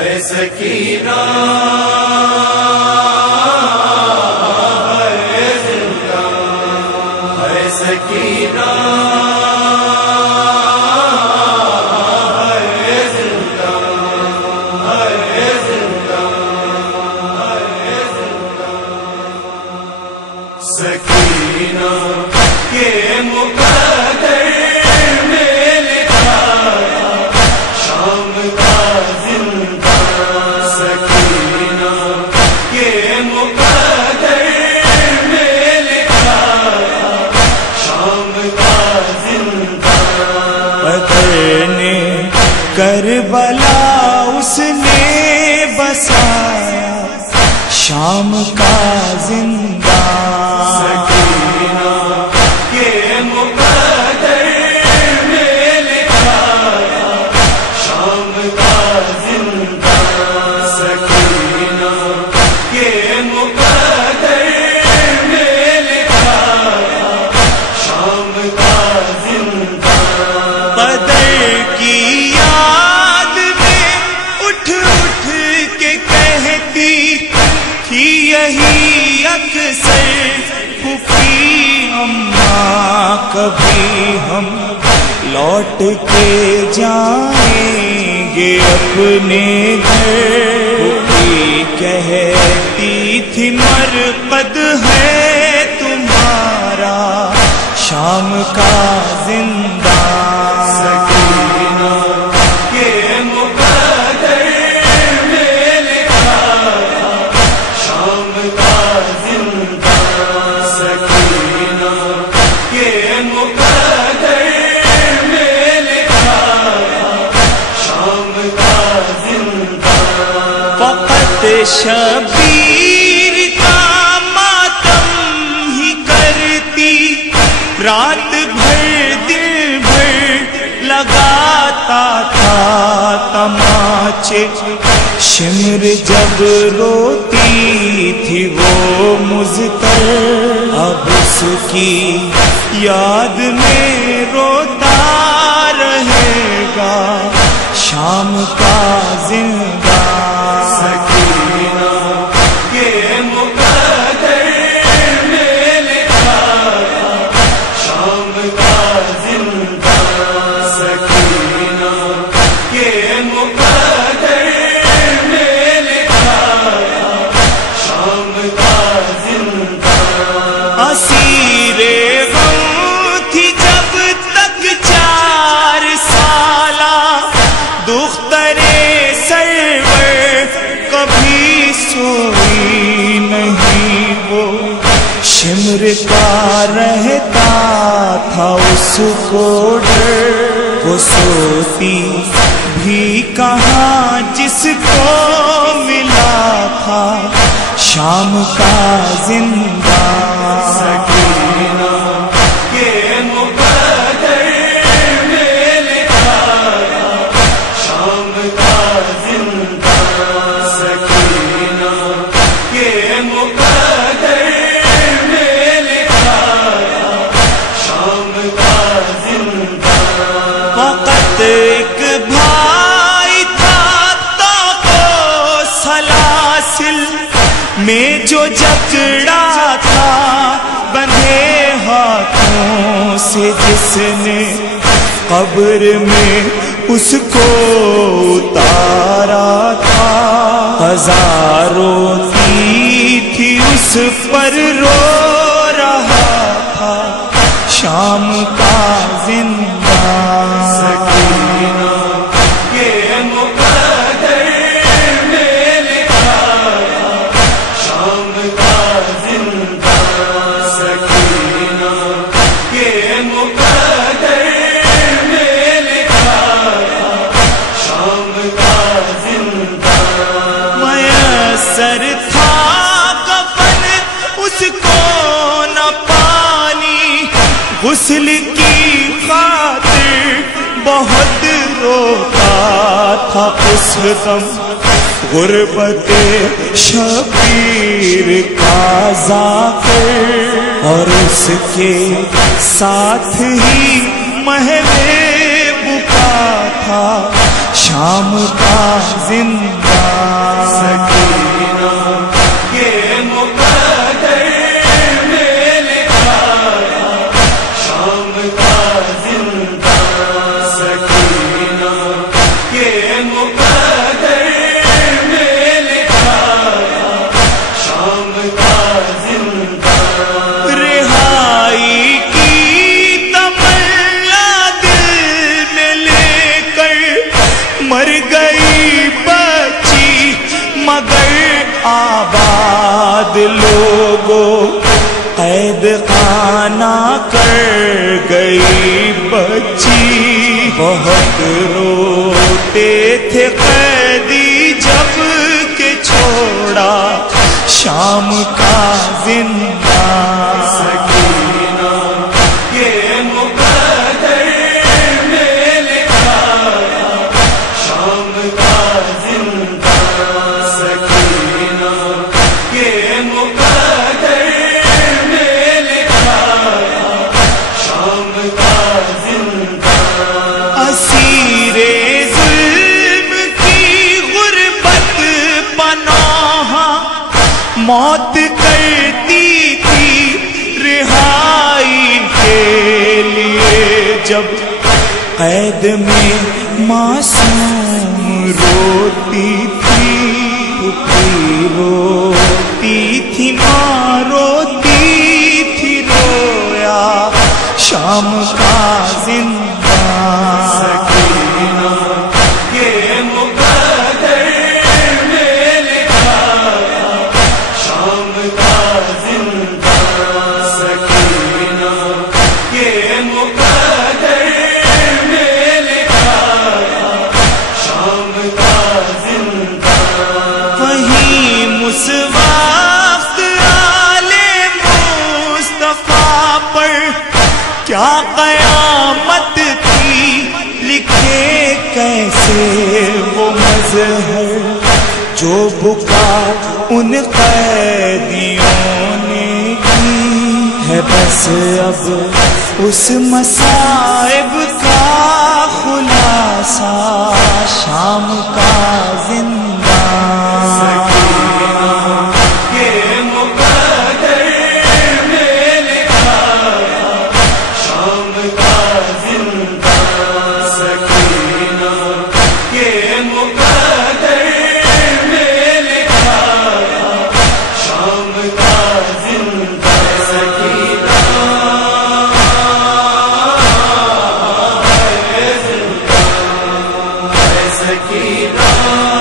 ہے سکینہ ہے زندہ ہے سکینہ ہے زندہ ہے زندہ ہے زندہ سکینہ کے مقدر میں لکھا شام کا زندہ سکینہ کے مقدر میں لکھا شام کا زندہ بدر نے کربلا اس نے بسایا شام کا زندہ سکینہ کے مقدر میں لکھا شام کا زندہ سکینہ کے مقدر میں لکھا شام کا زندہ بدر کی یاد میں اٹھ اٹھ کے کہتی تھی یہی اکثر پھوپھی اماں کبھی ہم لوٹ کے جائیں گے اپنے گھر پھوپھی کہتی تھی مرقد ہے تمہارا شام کا زندہ سکینہ کے مقدر میں لکھا شام کا زندہ سکینہ کے مقدر میں لکھا شام کا زندہ فقط شبیر کا ماتم ہی کرتی رات بھر دل بھر لگاتا تھا تماچے شمر جب روتی تھی وہ مضطر اب اس کی یاد میں روتا رہے گا شام کا زندہ سکینہ کے مقدر میں لکھا شام کا زندہ سکینہ کے مقدر میں لکھا شام کا زندہ اسیر غم تھی جب تک 4 سالہ دختر سرور کبھی سوئی نہیں وہ شمر کا رہتا تھا اس کو ڈر وہ سوتی بھی کہاں جس کو ملا تھا شام کا زندہ سکینہ کے مقدر میں لکھا شام کا زندہ سکینہ کے مقدر میں لکھا شام کا زندہ فقط ایک بھائی تھا تو سلاسل میں جو جکڑا تھا بندھے ہاتھوں سے جس نے قبر میں اس کو اتارا تھا ہزار روتی تھی اس پر رو رہا تھا شام کا زندہ سکینہ کے مقدر میں لکھا شام کا زندہ سکینہ کے مقدر میں لکھا شام کا زندہ میسر تھا کفن اس کو نہ پانی غسل کی خاطر بہت روتا تھا اس دم غربت شبیر کا ذاکر اور اس کے ساتھ ہی محو بکا تھا شام کا زندہ سکینہ یہ مقدر میں لکھا شام کا زندہ سکینہ یہ مقدر میں لکھا شام کا زندہ رہائی کی تمنا دل میں لے کر مر گئی بچی مگر آباد لوگوں قید خانہ کر گئی بچی بہت روتے تھے قیدی جب کہ چھوڑا شام کا زندہ سکینہ یہ مقدر میں لکھا شام کا زندہ سکینہ یہ مقدر میں لکھا شام کا زندہ اسیر ظلم کی غربت پناہ موت کرتی تھی رہائی کے لیے جب قید میں معصوم روتی تھی روتی تھی ماں روتی تھی رویا شام کا زندہ سکینہ یہ مقدر میں لکھا شام کا زندہ سکینہ یہ مقدر میں لکھا شام کا زندہ وہیں اس وقت آل مصطفیٰ پر کیا قیامت تھی لکھے کیسے وہ مظہر جو بکا ان قیدیوں نے کی ہے بس اب اس مصائب کا خلاصہ شام کا زندہ یہ مقدر میں لکھا شام کا زندہ سکینہ یہ مقدر میں لکھا شام کا زندہ سکینہ سکینہ